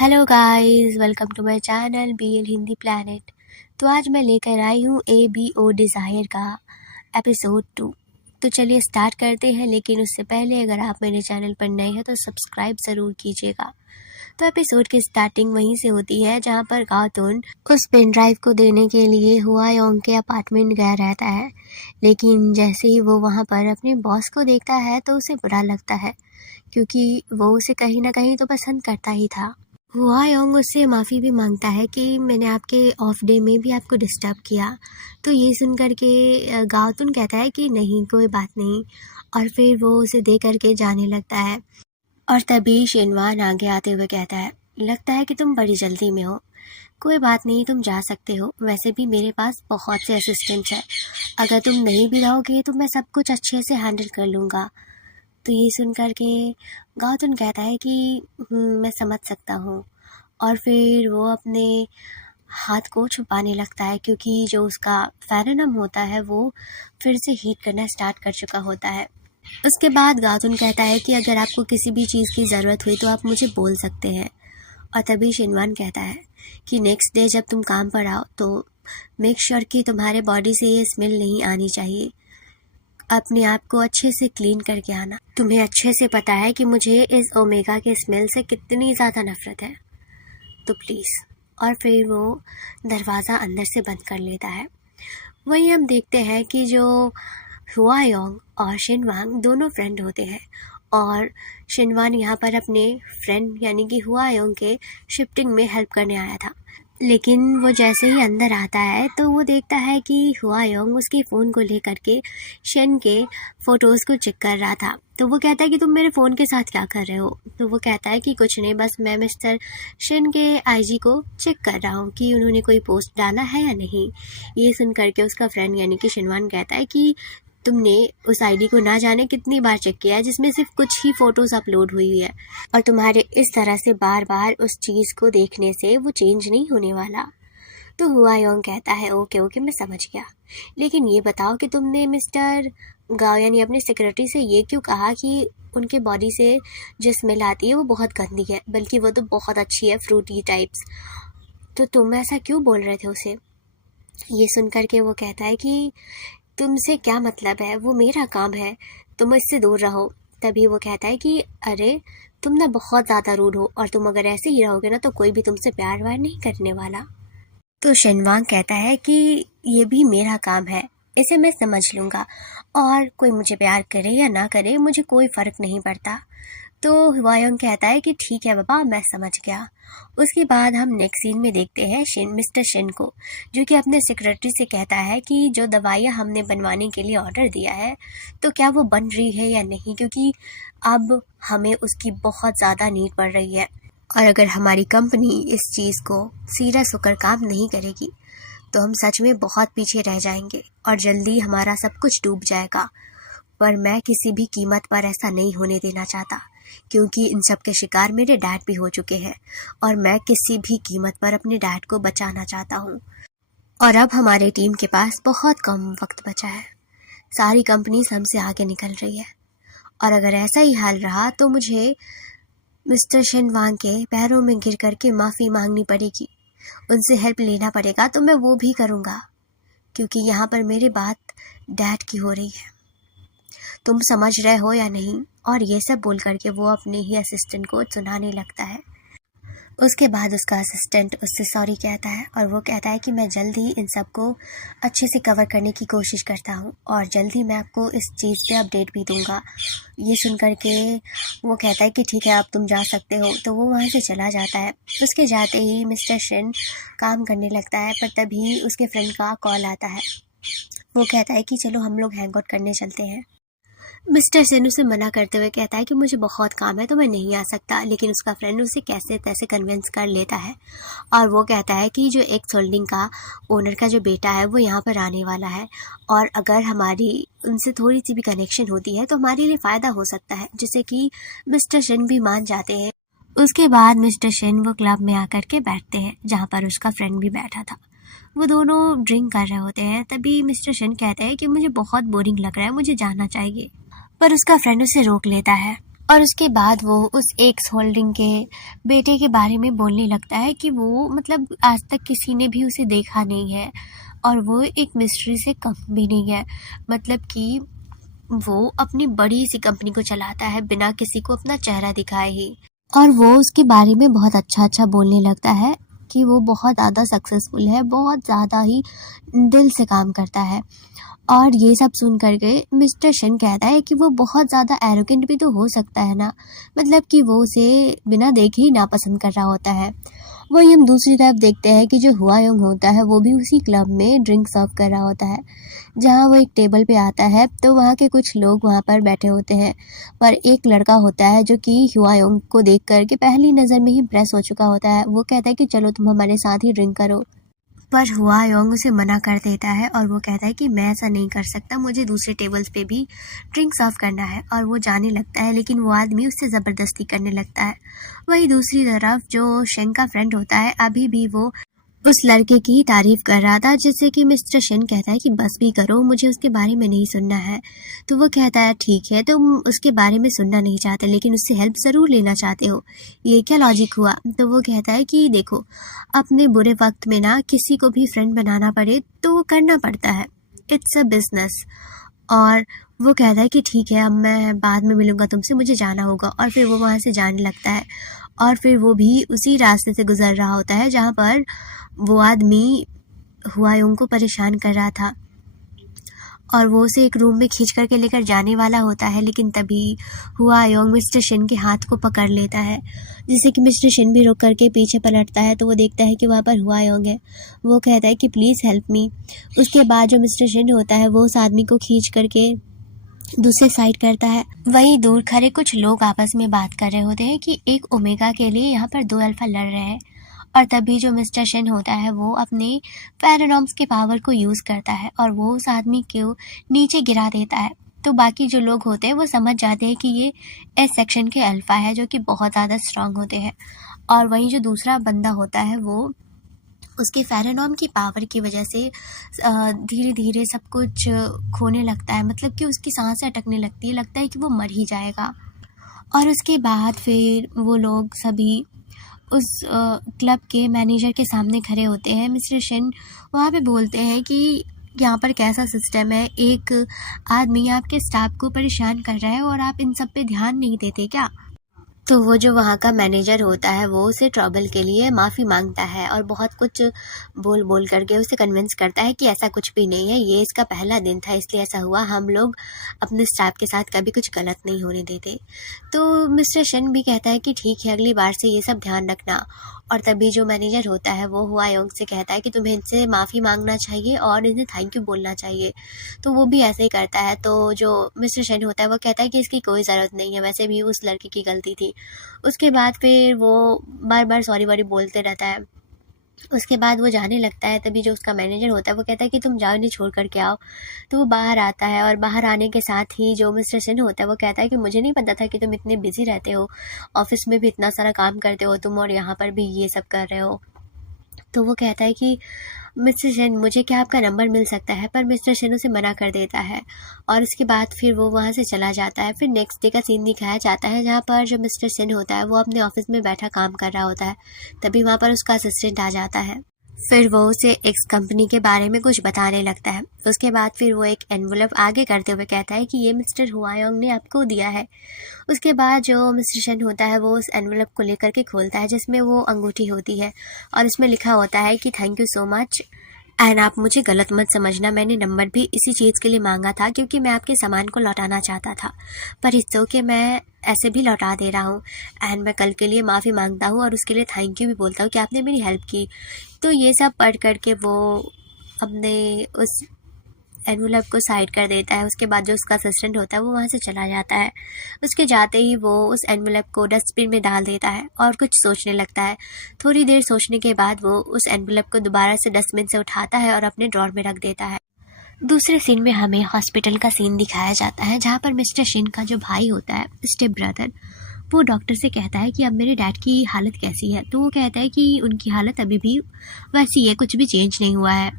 Hello guys, welcome to my channel BL Hindi planet. तो आज मैं लेकर आई हूँ ABO डिज़ायर का एपिसोड 2। तो चलिए स्टार्ट करते हैं, लेकिन उससे पहले अगर आप मेरे चैनल पर नए हैं तो सब्सक्राइब ज़रूर कीजिएगा। तो एपिसोड की स्टार्टिंग वहीं से होती है जहाँ पर गातुन उस पेन ड्राइव को देने के लिए हुआयोंग के अपार्टमेंट गया रहता है। लेकिन जैसे ही वो वहाँ पर अपने बॉस को देखता है तो उसे बुरा लगता है, क्योंकि वो उसे कहीं ना कहीं तो पसंद करता ही था। हुआयोंग उससे माफ़ी भी मांगता है कि मैंने आपके ऑफ डे में भी आपको डिस्टर्ब किया। तो ये सुन कर के गाओतुन कहता है कि नहीं, कोई बात नहीं, और फिर वो उसे दे करके जाने लगता है। और तभी शिनवान आगे आते हुए कहता है, लगता है कि तुम बड़ी जल्दी में हो। कोई बात नहीं, तुम जा सकते हो। वैसे भी मेरे पास बहुत से असिस्टेंट्स हैं, अगर तुम नहीं भी रहोगे तो मैं सब कुछ अच्छे से हैंडल कर लूँगा। तो ये सुन कर के गाओतुन कहता है कि मैं समझ सकता हूँ। और फिर वो अपने हाथ को छुपाने लगता है, क्योंकि जो उसका फेरेनम होता है वो फिर से हीट करना स्टार्ट कर चुका होता है। उसके बाद गाओतुन कहता है कि अगर आपको किसी भी चीज़ की ज़रूरत हुई तो आप मुझे बोल सकते हैं। और तभी शिनवान कहता है कि नेक्स्ट डे जब तुम काम पर आओ तो मेक श्योर कि तुम्हारे बॉडी से ये स्मेल नहीं आनी चाहिए। अपने आप को अच्छे से क्लीन करके आना। तुम्हें अच्छे से पता है कि मुझे इस ओमेगा के स्मेल से कितनी ज़्यादा नफरत है, तो प्लीज़। और फिर वो दरवाज़ा अंदर से बंद कर लेता है। वहीं हम देखते हैं कि जो हुआयोंग और शिनवांग दोनों फ्रेंड होते हैं, और शिनवान यहाँ पर अपने फ्रेंड यानी कि हुआयोंग के शिफ्टिंग में हेल्प करने आया था। लेकिन वो जैसे ही अंदर आता है तो वो देखता है कि हुआयोंग उसके फ़ोन को लेकर के शेन के फ़ोटोज़ को चेक कर रहा था। तो वो कहता है कि तुम मेरे फ़ोन के साथ क्या कर रहे हो। तो वो कहता है कि कुछ नहीं, बस मैं मिस्टर शेन के IG को चेक कर रहा हूँ कि उन्होंने कोई पोस्ट डाला है या नहीं। ये सुन करके उसका फ्रेंड यानी कि शिनवान कहता है कि तुमने उस ID को ना जाने कितनी बार चेक किया है, जिसमें सिर्फ कुछ ही फ़ोटोज़ अपलोड हुई है, और तुम्हारे इस तरह से बार बार उस चीज़ को देखने से वो चेंज नहीं होने वाला। तो हुआयोंग कहता है ओके ओके, मैं समझ गया। लेकिन ये बताओ कि तुमने मिस्टर गाओ यानी अपने सेक्रेटरी से ये क्यों कहा कि उनके बॉडी से जो स्मेल आती है वो बहुत गंदी है, बल्कि वो तो बहुत अच्छी है, फ्रूटी टाइप्स। तो तुम ऐसा क्यों बोल रहे थे उसे। ये सुन कर के वो कहता है कि तुमसे क्या मतलब है, वो मेरा काम है, तुम इससे दूर रहो। तभी वो कहता है कि अरे तुम ना बहुत ज़्यादा रूड हो, और तुम अगर ऐसे ही रहोगे ना तो कोई भी तुमसे प्यार व्यार नहीं करने वाला। तो शिनवांग कहता है कि ये भी मेरा काम है, इसे मैं समझ लूँगा, और कोई मुझे प्यार करे या ना करे मुझे कोई फ़र्क नहीं पड़ता। तो हुआयोंग कहता है कि ठीक है बाबा, मैं समझ गया। उसके बाद हम नेक्स्ट सीन में देखते हैं मिस्टर शिन को, जो कि अपने सेक्रेटरी से कहता है कि जो दवाइयाँ हमने बनवाने के लिए ऑर्डर दिया है तो क्या वो बन रही है या नहीं, क्योंकि अब हमें उसकी बहुत ज़्यादा नीड पड़ रही है, और अगर हमारी कंपनी इस चीज़ को सीरियस होकर काम नहीं करेगी तो हम सच में बहुत पीछे रह जाएंगे और जल्दी हमारा सब कुछ डूब जाएगा। पर मैं किसी भी कीमत पर ऐसा नहीं होने देना चाहता, क्योंकि इन सब के शिकार मेरे डैड भी हो चुके हैं, और मैं किसी भी कीमत पर अपने डैड को बचाना चाहता हूँ। और अब हमारे टीम के पास बहुत कम वक्त बचा है, सारी कंपनीज हमसे आगे निकल रही है, और अगर ऐसा ही हाल रहा तो मुझे मिस्टर शिनवांग के पैरों में गिर करके माफ़ी मांगनी पड़ेगी, उनसे हेल्प लेना पड़ेगा, तो मैं वो भी करूँगा, क्योंकि यहाँ पर मेरी बात डैड की हो रही है। तुम समझ रहे हो या नहीं। और ये सब बोल करके वो अपने ही असिस्टेंट को सुनाने लगता है। उसके बाद उसका असिस्टेंट उससे सॉरी कहता है, और वो कहता है कि मैं जल्द ही इन सब को अच्छे से कवर करने की कोशिश करता हूँ, और जल्द ही मैं आपको इस चीज़ पे अपडेट भी दूंगा। ये सुन करके वो कहता है कि ठीक है, अब तुम जा सकते हो। तो वो वहाँ से चला जाता है। उसके जाते ही मिस्टर शिन काम करने लगता है, पर तभी उसके फ्रेंड का कॉल आता है। वो कहता है कि चलो हम लोग हैंग आउट करने चलते हैं। मिस्टर सेन उसे मना करते हुए कहता है कि मुझे बहुत काम है तो मैं नहीं आ सकता, लेकिन उसका फ्रेंड उसे कैसे तैसे कन्विंस कर लेता है, और वो कहता है कि जो एक्स होल्डिंग का ओनर का जो बेटा है वो यहाँ पर आने वाला है, और अगर हमारी उनसे थोड़ी सी भी कनेक्शन होती है तो हमारे लिए फ़ायदा हो सकता है, जिससे कि मिस्टर सेन भी मान जाते हैं। उसके बाद मिस्टर सेन वो क्लब में आकर के बैठते हैं जहाँ पर उसका फ्रेंड भी बैठा था। वो दोनों ड्रिंक कर रहे होते हैं। तभी मिस्टर सेन कहते हैं कि मुझे बहुत बोरिंग लग रहा है, मुझे जाना चाहिए। पर उसका फ्रेंड उसे रोक लेता है, और उसके बाद वो उस एक्स होल्डिंग के बेटे के बारे में बोलने लगता है कि वो मतलब आज तक किसी ने भी उसे देखा नहीं है और वो एक मिस्ट्री से कम भी नहीं है। मतलब कि वो अपनी बड़ी सी कंपनी को चलाता है बिना किसी को अपना चेहरा दिखाए ही। और वो उसके बारे में बहुत अच्छा बोलने लगता है कि वो बहुत ज़्यादा सक्सेसफुल है, बहुत ज़्यादा ही दिल से काम करता है। और ये सब सुन कर के मिस्टर शन कहता है कि वो बहुत ज़्यादा एरोगेंट भी तो हो सकता है ना, मतलब कि वो उसे बिना देखे ही नापसंद कर रहा होता है। वही हम दूसरी तरफ देखते हैं कि जो हुआयोंग होता है वो भी उसी क्लब में ड्रिंक सर्व कर रहा होता है। जहाँ वो एक टेबल पे आता है तो वहाँ के कुछ लोग वहाँ पर बैठे होते हैं, पर एक लड़का होता है जो कि हुआयोंग को देख कर के पहली नज़र में ही इम्प्रेस हो चुका होता है। वो कहता है कि चलो तुम हमारे साथ ही ड्रिंक करो, पर हुआयोंग उसे मना कर देता है और वो कहता है कि मैं ऐसा नहीं कर सकता, मुझे दूसरे टेबल्स पे भी ड्रिंक सर्व करना है। और वो जाने लगता है, लेकिन वो आदमी उससे ज़बरदस्ती करने लगता है। वहीं दूसरी तरफ जो शेंग का फ्रेंड होता है अभी भी वो उस लड़के की तारीफ कर रहा था, जिससे कि मिस्टर शेन कहता है कि बस भी करो, मुझे उसके बारे में नहीं सुनना है। तो वो कहता है ठीक है, तुम उसके बारे में सुनना नहीं चाहते लेकिन उससे हेल्प ज़रूर लेना चाहते हो, ये क्या लॉजिक हुआ। तो वो कहता है कि देखो, अपने बुरे वक्त में ना किसी को भी फ्रेंड बनाना पड़े तो वो करना पड़ता है, इट्स अ बिजनेस। और वो कहता है कि ठीक है, अब मैं बाद में मिलूंगा तुमसे, मुझे जाना होगा। और फिर वो वहाँ से जाने लगता है और फिर वो भी उसी रास्ते से गुजर रहा होता है जहाँ पर वो आदमी हुआयोंग को परेशान कर रहा था और वो उसे एक रूम में खींच करके लेकर जाने वाला होता है। लेकिन तभी हुआयोंग मिस्टर शिन के हाथ को पकड़ लेता है, जिससे कि मिस्टर शिन भी रुक करके पीछे पलटता है तो वो देखता है कि वहाँ पर हुआयोंग है। वो कहता है कि प्लीज़ हेल्प मी। उसके बाद जो मिस्टर शिन होता है वो उस आदमी को खींच करके दूसरे साइड करता है। वहीं दूर खड़े कुछ लोग आपस में बात कर रहे होते हैं कि एक ओमेगा के लिए यहाँ पर 2 अल्फा लड़ रहे हैं। और तभी जो मिस्टर शेन होता है वो अपने फेरोनॉम्स के पावर को यूज़ करता है और वो उस आदमी को नीचे गिरा देता है। तो बाकी जो लोग होते हैं वो समझ जाते हैं कि ये एस सेक्शन के अल्फा है, जो कि बहुत ज़्यादा स्ट्रांग होते हैं। और वहीं जो दूसरा बंदा होता है वो उसके फेरोनॉम की पावर की वजह से धीरे धीरे सब कुछ खोने लगता है, मतलब कि उसकी सांसें अटकने लगती है, लगता है कि वो मर ही जाएगा। और उसके बाद फिर वो लोग सभी उस क्लब के मैनेजर के सामने खड़े होते हैं। मिस्टर शिन वहाँ पे बोलते हैं कि यहाँ पर कैसा सिस्टम है, एक आदमी आपके स्टाफ को परेशान कर रहा है और आप इन सब पे ध्यान नहीं देते क्या। तो वो जो वहाँ का मैनेजर होता है वो उसे ट्रबल के लिए माफ़ी मांगता है और बहुत कुछ बोल बोल करके उसे कन्विंस करता है कि ऐसा कुछ भी नहीं है, ये इसका पहला दिन था इसलिए ऐसा हुआ, हम लोग अपने स्टाफ के साथ कभी कुछ गलत नहीं होने देते। तो मिस्टर शन भी कहता है कि ठीक है, अगली बार से ये सब ध्यान रखना। और तभी जो मैनेजर होता है वो हुआयोंग से कहता है कि तुम्हें इनसे माफ़ी मांगना चाहिए और इन्हें थैंक यू बोलना चाहिए। तो वो भी ऐसे ही करता है। तो जो मिस्टर शन होता है वो कहता है कि इसकी कोई ज़रूरत नहीं है, वैसे भी उस लड़के की गलती थी। उसके बाद फिर वो बार बार सॉरी वॉरी बोलते रहता है। उसके बाद वो जाने लगता है। तभी जो उसका मैनेजर होता है वो कहता है कि तुम जाओ, इन्हें छोड़ कर के आओ। तो वो बाहर आता है और बाहर आने के साथ ही जो मिस्टर सिन होता है वो कहता है कि मुझे नहीं पता था कि तुम इतने बिजी रहते हो, ऑफिस में भी इतना सारा काम करते हो तुम और यहाँ पर भी ये सब कर रहे हो। तो वो कहता है कि मिस्टर शेन, मुझे क्या आपका नंबर मिल सकता है, पर मिस्टर शेन उसे मना कर देता है। और उसके बाद फिर वो वहाँ से चला जाता है। फिर नेक्स्ट डे का सीन दिखाया जाता है जहाँ पर जो मिस्टर शेन होता है वो अपने ऑफिस में बैठा काम कर रहा होता है। तभी वहाँ पर उसका असिस्टेंट आ जाता है। फिर वो उसे एक्स कंपनी के बारे में कुछ बताने लगता है। उसके बाद फिर वो एक एनवलप आगे करते हुए कहता है कि ये मिस्टर हुआयोंग ने आपको दिया है। उसके बाद जो मिस्टर शन होता है वो उस एनवलप को लेकर के खोलता है जिसमें वो अंगूठी होती है और इसमें लिखा होता है कि thank you so much and आप मुझे गलत मत समझना, मैंने नंबर भी इसी चीज़ के लिए मांगा था क्योंकि मैं आपके सामान को लौटाना चाहता था, पर हिस्सों के मैं ऐसे भी लौटा दे रहा हूँ एंड मैं कल के लिए माफ़ी मांगता हूँ और उसके लिए थैंक यू भी बोलता हूँ कि आपने मेरी हेल्प की। तो ये सब पढ़ करके वो अपने उस एनवलप को साइड कर देता है। उसके बाद जो उसका असिस्टेंट होता है वो वहाँ से चला जाता है। उसके जाते ही वो उस एनवलप को डस्टबिन में डाल देता है और कुछ सोचने लगता है। थोड़ी देर सोचने के बाद वो उस एनवलप को दोबारा से डस्टबिन से उठाता है और अपने ड्रॉर में रख देता है। दूसरे सीन में हमें हॉस्पिटल का सीन दिखाया जाता है जहाँ पर मिस्टर शिन का जो भाई होता है, स्टेप ब्रदर, वो डॉक्टर से कहता है कि अब मेरे डैड की हालत कैसी है। तो वो कहता है कि उनकी हालत अभी भी वैसी है, कुछ भी चेंज नहीं हुआ है।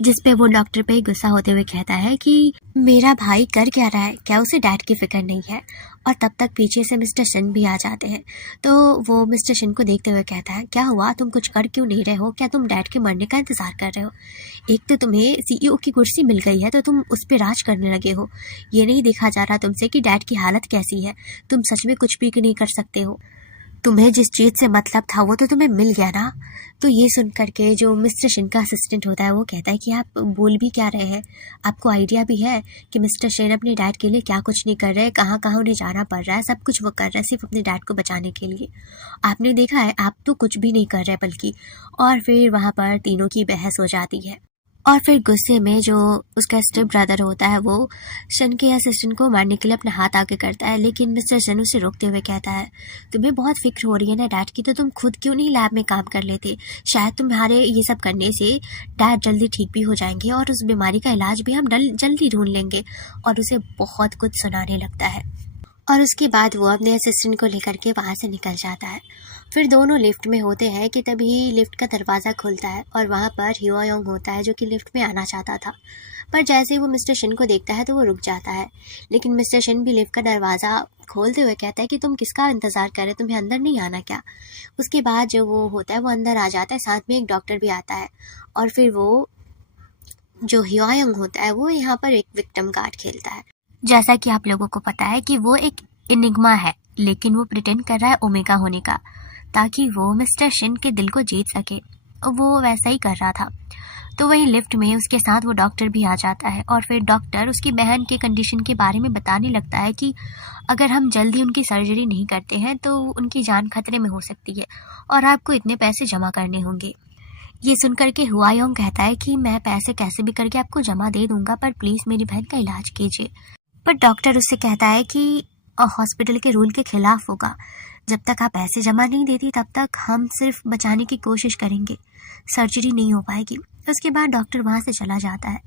जिस पे वो डॉक्टर पे गुस्सा होते हुए कहता है कि मेरा भाई कर क्या रहा है, क्या उसे डैड की फिक्र नहीं है। और तब तक पीछे से मिस्टर शिन भी आ जाते हैं। तो वो मिस्टर शिन को देखते हुए कहता है, क्या हुआ, तुम कुछ कर क्यों नहीं रहे हो, क्या तुम डैड के मरने का इंतजार कर रहे हो? एक तो तुम्हें सीईओ की कुर्सी मिल गई है तो तुम उस पर राज करने लगे हो। ये नहीं देखा जा रहा तुमसे कि डैड की हालत कैसी है। तुम सच में कुछ भी नहीं कर सकते हो। तुम्हें जिस चीज़ से मतलब था वो तो तुम्हें मिल गया ना। तो ये सुन करके जो मिस्टर शिन का असिस्टेंट होता है वो कहता है कि आप बोल भी क्या रहे हैं, आपको आइडिया भी है कि मिस्टर शिन अपने डैड के लिए क्या कुछ नहीं कर रहे, कहाँ कहाँ उन्हें जाना पड़ रहा है, सब कुछ वो कर रहे हैं सिर्फ अपने डैड को बचाने के लिए। आपने देखा है, आप तो कुछ भी नहीं कर रहे बल्कि। और फिर वहाँ पर तीनों की बहस हो जाती है। और फिर गुस्से में जो उसका स्टेप ब्रदर होता है वो शन के असिस्टेंट को मारने के लिए अपना हाथ आगे करता है, लेकिन मिस्टर शन उसे रोकते हुए कहता है, तुम्हें बहुत फिक्र हो रही है ना डैड की, तो तुम खुद क्यों नहीं लैब में काम कर लेते। शायद तुम्हारे ये सब करने से डैड जल्दी ठीक भी हो जाएंगे और उस बीमारी का इलाज भी हम जल्दी ढूंढ लेंगे। और उसे बहुत कुछ सुनाने लगता है। और उसके बाद वो अपने असिस्टेंट को लेकर के वहाँ से निकल जाता है। फिर दोनों लिफ्ट में होते हैं कि तभी लिफ्ट का दरवाज़ा खुलता है और वहाँ पर ह्यूआ योंग होता है जो कि लिफ्ट में आना चाहता था। पर जैसे ही वो मिस्टर शिन को देखता है तो वो रुक जाता है। लेकिन मिस्टर शिन भी लिफ्ट का दरवाज़ा खोलते हुए कहता है कि तुम किसका इंतज़ार कर रहे, तुम्हें अंदर नहीं आना क्या? उसके बाद जो वो होता है वो अंदर आ जाता है, साथ में एक डॉक्टर भी आता है। और फिर वो जो ह्यूआ योंग होता है वो यहाँ पर एक विक्टिम कार्ड खेलता है। जैसा कि आप लोगों को पता है कि वो एक इनिग्मा है, लेकिन वो प्रिटेंड कर रहा है ओमेगा होने का ताकि वो मिस्टर शिन के दिल को जीत सके। वो वैसा ही कर रहा था। तो वही लिफ्ट में उसके साथ वो डॉक्टर भी आ जाता है और फिर डॉक्टर उसकी बहन के कंडीशन के बारे में बताने लगता है कि अगर हम जल्दी उनकी सर्जरी नहीं करते हैं तो उनकी जान खतरे में हो सकती है और आपको इतने पैसे जमा करने होंगे। ये सुनकर के हुआ योंग कहता है कि मैं पैसे कैसे भी करके आपको जमा दे दूंगा, पर प्लीज़ मेरी बहन का इलाज कीजिए। पर डॉक्टर उससे कहता है कि हॉस्पिटल के रूल के खिलाफ होगा, जब तक आप पैसे जमा नहीं देती तब तक हम सिर्फ बचाने की कोशिश करेंगे, सर्जरी नहीं हो पाएगी। उसके बाद डॉक्टर वहाँ से चला जाता है।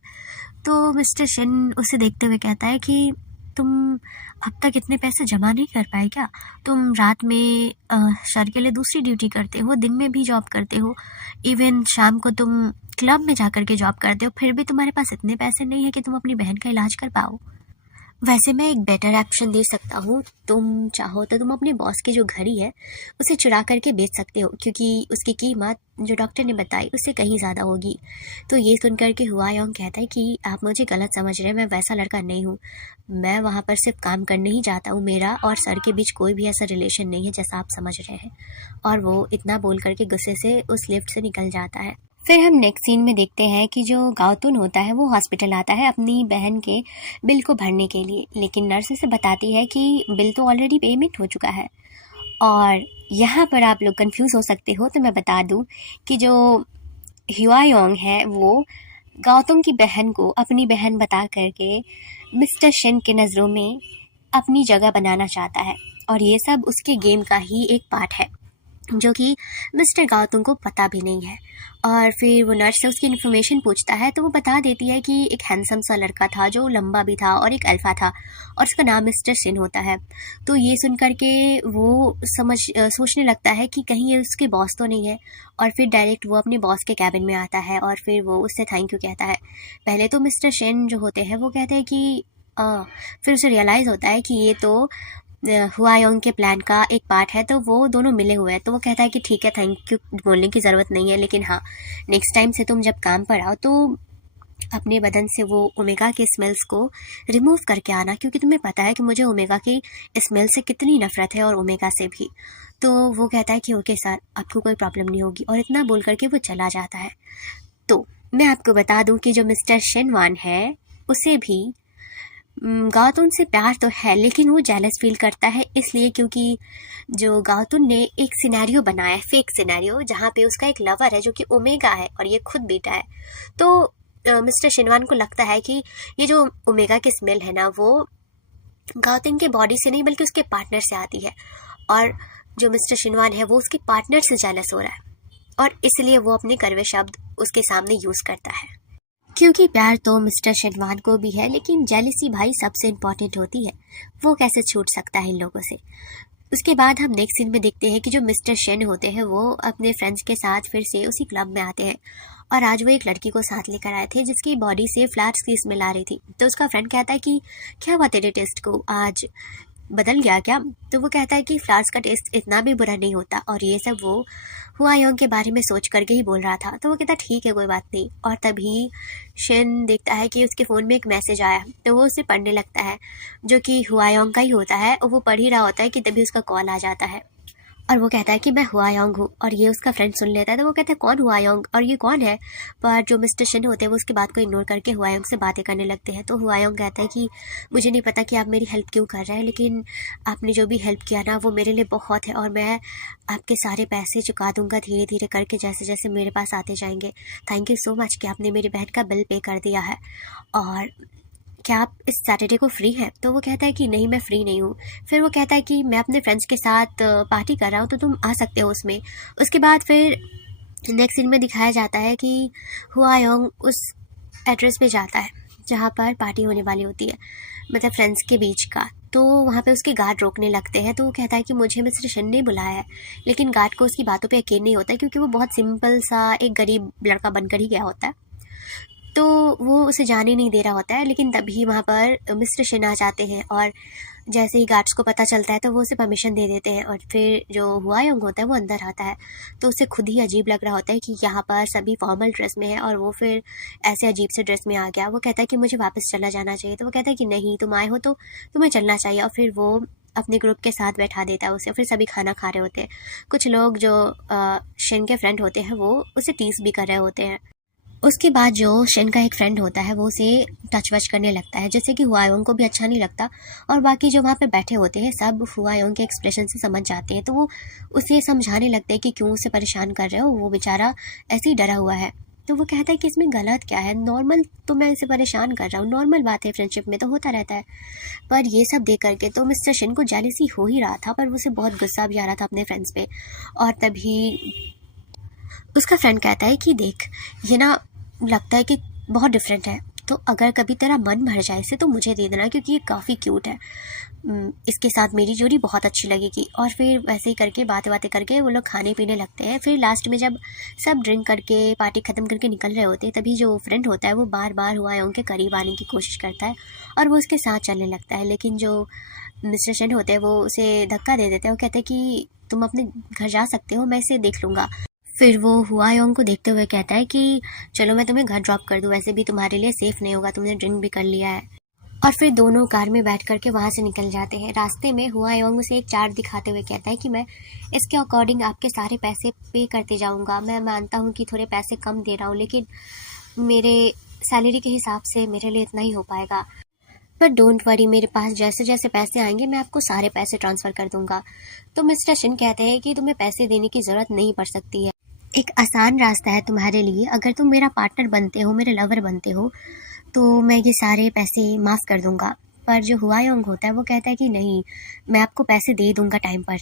तो मिस्टर शिन उसे देखते हुए कहता है कि तुम अब तक इतने पैसे जमा नहीं कर पाए क्या? तुम रात में सर के लिए दूसरी ड्यूटी करते हो, दिन में भी जॉब करते हो, इवन शाम को तुम क्लब में जा कर के जॉब करते हो, फिर भी तुम्हारे पास इतने पैसे नहीं है कि तुम अपनी बहन का इलाज कर पाओ। वैसे मैं एक बेटर ऑप्शन दे सकता हूँ, तुम चाहो तो तुम अपने बॉस की जो घड़ी है उसे चुरा करके बेच सकते हो, क्योंकि उसकी कीमत जो डॉक्टर ने बताई उससे कहीं ज़्यादा होगी। तो ये सुन कर के हुआ योंग कहता है कि आप मुझे गलत समझ रहे हैं, मैं वैसा लड़का नहीं हूँ। मैं वहाँ पर सिर्फ काम करने ही जाता हूँ, मेरा और सर के बीच कोई भी ऐसा रिलेशन नहीं है जैसा आप समझ रहे हैं। और वो इतना बोल करके गुस्से से उस लिफ्ट से निकल जाता है। फिर हम नेक्स्ट सीन में देखते हैं कि जो गाओतुन होता है वो हॉस्पिटल आता है अपनी बहन के बिल को भरने के लिए, लेकिन नर्स उसे बताती है कि बिल तो ऑलरेडी पेमेंट हो चुका है। और यहाँ पर आप लोग कंफ्यूज हो सकते हो, तो मैं बता दूँ कि जो ह्यूआ योंग है वो गौतम की बहन को अपनी बहन बता करके मिस्टर शिन के नज़रों में अपनी जगह बनाना चाहता है। और ये सब उसके गेम का ही एक पार्ट है जो कि मिस्टर गौतम को पता भी नहीं है। और फिर वो नर्स से उसकी इन्फॉर्मेशन पूछता है तो वो बता देती है कि एक हैंडसम सा लड़का था जो लंबा भी था और एक अल्फा था और उसका नाम मिस्टर शिन होता है। तो ये सुन करके वो सोचने लगता है कि कहीं ये उसके बॉस तो नहीं है। और फिर डायरेक्ट वो अपने बॉस के कैबिन में आता है और फिर वो उससे थैंक यू कहता है। पहले तो मिस्टर शिन जो होते हैं वो कहते हैं कि फिर उसे रियलाइज़ होता है कि ये तो हुआ योंग के प्लान का एक पार्ट है, तो वो दोनों मिले हुए हैं। तो वो कहता है कि ठीक है, थैंक यू बोलने की ज़रूरत नहीं है, लेकिन हाँ नेक्स्ट टाइम से तुम जब काम पर आओ तो अपने बदन से वो ओमेगा के स्मेल्स को रिमूव करके आना, क्योंकि तुम्हें पता है कि मुझे ओमेगा की स्मेल से कितनी नफरत है और ओमेगा से भी। तो वो कहता है कि ओके सर, आपको कोई प्रॉब्लम नहीं होगी, और इतना बोल करके वो चला जाता है। तो मैं आपको बता दूं कि जो मिस्टर शेनवान है उसे भी गातुन से प्यार तो है, लेकिन वो जेलस फील करता है इसलिए क्योंकि जो गातुन ने एक सिनेरियो बनाया है, फेक सिनेरियो, जहाँ पे उसका एक लवर है जो कि ओमेगा है और ये खुद बीटा है। तो मिस्टर शिनवान को लगता है कि ये जो ओमेगा की स्मेल है ना वो गातुन के बॉडी से नहीं बल्कि उसके पार्टनर से आती है, और जो मिस्टर शिनवान है वो उसके पार्टनर से जेलस हो रहा है, और इसलिए वो अपने कड़वे शब्द उसके सामने यूज करता है। क्योंकि प्यार तो मिस्टर शेनवान को भी है, लेकिन जेलिसी भाई सबसे इम्पोर्टेंट होती है, वो कैसे छूट सकता है इन लोगों से। उसके बाद हम नेक्स्ट सीन में देखते हैं कि जो मिस्टर शेन होते हैं वो अपने फ्रेंड्स के साथ फिर से उसी क्लब में आते हैं और आज वो एक लड़की को साथ लेकर आए थे जिसकी बॉडी से फ्लावर्स की स्मेल आ रही थी। तो उसका फ्रेंड कहता है कि क्या हुआ तेरे टेस्ट को, आज बदल गया क्या? तो वो कहता है कि फ्लावर्स का टेस्ट इतना भी बुरा नहीं होता, और ये सब वो हुआयोंग के बारे में सोच करके ही बोल रहा था। तो वो कहता ठीक है कोई बात नहीं। और तभी शिन देखता है कि उसके फ़ोन में एक मैसेज आया, तो वो उसे पढ़ने लगता है जो कि हुआयोंग का ही होता है, और वो पढ़ ही रहा होता है कि तभी उसका कॉल आ जाता है और वो कहता है कि मैं हुआयोंग हूँ। और ये उसका फ्रेंड सुन लेता है, तो वो कहता है कौन हुआयोंग, और ये कौन है? पर जो मिस्टर शिन होते हैं वो उसकी बात को इग्नोर करके हुआयोंग से बातें करने लगते हैं। तो हुआयोंग कहता है कि मुझे नहीं पता कि आप मेरी हेल्प क्यों कर रहे हैं, लेकिन आपने जो भी हेल्प किया ना वो मेरे लिए बहुत है, और मैं आपके सारे पैसे चुका दूंगा धीरे धीरे करके, जैसे जैसे मेरे पास आते जाएंगे। थैंक यू सो मच कि आपने मेरी बहन का बिल पे कर दिया है। और क्या आप इस सैटरडे को फ्री हैं? तो वो कहता है कि नहीं मैं फ्री नहीं हूँ। फिर वो कहता है कि मैं अपने फ्रेंड्स के साथ पार्टी कर रहा हूँ, तो तुम आ सकते हो उसमें। उसके बाद फिर नेक्स्ट सीन में दिखाया जाता है कि हुआयोंग उस एड्रेस पे जाता है जहाँ पर पार्टी होने वाली होती है, मतलब फ्रेंड्स के बीच का। तो वहाँ पे उसके गार्ड रोकने लगते हैं। तो वो कहता है कि मुझे मिस्टर शिन ने बुलाया है, लेकिन गार्ड को उसकी बातों पे यकीन नहीं होता क्योंकि वो बहुत सिंपल सा एक गरीब लड़का बनकर ही गया होता है। तो वो उसे जाने नहीं दे रहा होता है, लेकिन तभी वहाँ पर मिस्टर शिन आ जाते हैं, और जैसे ही गार्ड्स को पता चलता है तो वो उसे परमिशन दे देते हैं। और फिर जो हुआयोंग होता है वो अंदर आता है, तो उसे खुद ही अजीब लग रहा होता है कि यहाँ पर सभी फॉर्मल ड्रेस में है और वो फिर ऐसे अजीब से ड्रेस में आ गया। वो कहता है कि मुझे वापस चला जाना चाहिए। तो वो कहता है कि नहीं, तुम आए हो तो तुम्हें चलना चाहिए। और फिर वो अपने ग्रुप के साथ बैठा देता है उसे। फिर सभी खाना खा रहे होते हैं। कुछ लोग जो शिन के फ्रेंड होते हैं वो उसे टीस भी कर रहे होते हैं। उसके बाद जो शिन का एक फ्रेंड होता है वो उसे टच वच करने लगता है, जैसे कि हुआयोंग को भी अच्छा नहीं लगता। और बाकी जो वहाँ पे बैठे होते हैं सब हुआयोंग के एक्सप्रेशन से समझ जाते हैं, तो वो उसे समझाने लगते हैं कि क्यों उसे परेशान कर रहे हो, वो बेचारा ऐसे ही डरा हुआ है। तो वो कहता है कि इसमें गलत क्या है, नॉर्मल तो मैं इसे परेशान कर रहा हूँ, नॉर्मल बात है, फ्रेंडशिप में तो होता रहता है। पर ये सब देख करके तो मिस्टर शिन को जेलसी हो ही रहा था, पर उसे बहुत गुस्सा भी आ रहा था अपने फ्रेंड्स पे। और तभी उसका फ्रेंड कहता है कि देख, ये ना लगता है कि बहुत डिफरेंट है, तो अगर कभी तेरा मन भर जाए इसे तो मुझे दे देना, क्योंकि ये काफ़ी क्यूट है। इसके साथ मेरी जोड़ी बहुत अच्छी लगेगी। और फिर वैसे ही करके बातें बातें करके वो लोग खाने पीने लगते हैं। फिर लास्ट में जब सब ड्रिंक करके पार्टी ख़त्म करके निकल रहे होते हैं, तभी जो फ्रेंड होता है वो बार बार हुआयोंग के करीब आने की कोशिश करता है और वो उसके साथ चलने लगता है। लेकिन जो मिस्टर शन होते हैं वो उसे धक्का दे देते हैं। वो कहते हैं कि तुम अपने घर जा सकते हो, मैं इसे देख लूँगा। फिर वो हुआयोंग को देखते हुए कहता है कि चलो मैं तुम्हें घर ड्रॉप कर दूँ, वैसे भी तुम्हारे लिए सेफ़ नहीं होगा, तुमने ड्रिंक भी कर लिया है। और फिर दोनों कार में बैठ करके वहाँ से निकल जाते हैं। रास्ते में हुआयोंग उसे एक चार्ट दिखाते हुए कहता है कि मैं इसके अकॉर्डिंग आपके सारे पैसे पे करते जाऊँगा। मैं मानता हूँ कि थोड़े पैसे कम दे रहा हूँ, लेकिन मेरे सैलरी के हिसाब से मेरे लिए इतना ही हो पाएगा। पर डोंट वरी, मेरे पास जैसे जैसे पैसे आएंगे मैं आपको सारे पैसे ट्रांसफ़र कर दूंगा। तो मिस्टर शिन कहते हैं कि तुम्हें पैसे देने की ज़रूरत नहीं पड़ सकती है, एक आसान रास्ता है तुम्हारे लिए। अगर तुम मेरा पार्टनर बनते हो, मेरे लवर बनते हो, तो मैं ये सारे पैसे माफ़ कर दूंगा। पर जो हुआयोंग होता है वो कहता है कि नहीं, मैं आपको पैसे दे दूंगा टाइम पर।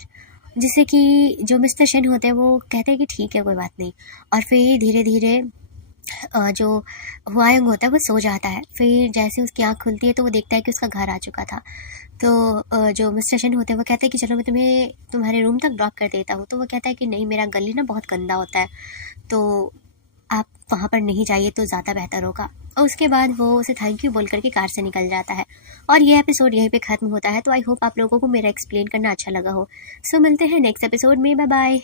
जिससे कि जो मिस्टर शिन होते हैं वो कहते हैं कि ठीक है कोई बात नहीं। और फिर धीरे धीरे जो हुआयोंग होता है वो सो जाता है। फिर जैसे उसकी आँख खुलती है तो वो देखता है कि उसका घर आ चुका था। तो जो मिस्टर शिन होते हैं वो कहते हैं कि चलो मैं तुम्हें तुम्हारे रूम तक ड्रॉप कर देता हूँ। तो वो कहता है कि नहीं, मेरा गली ना बहुत गंदा होता है, तो आप वहाँ पर नहीं जाइए तो ज़्यादा बेहतर होगा। और उसके बाद वो उसे थैंक यू बोल करके कार से निकल जाता है। और ये एपिसोड यहीं पे ख़त्म होता है। तो आई होप आप लोगों को मेरा एक्सप्लेन करना अच्छा लगा हो। सो मिलते हैं नेक्स्ट एपिसोड में। Bye bye.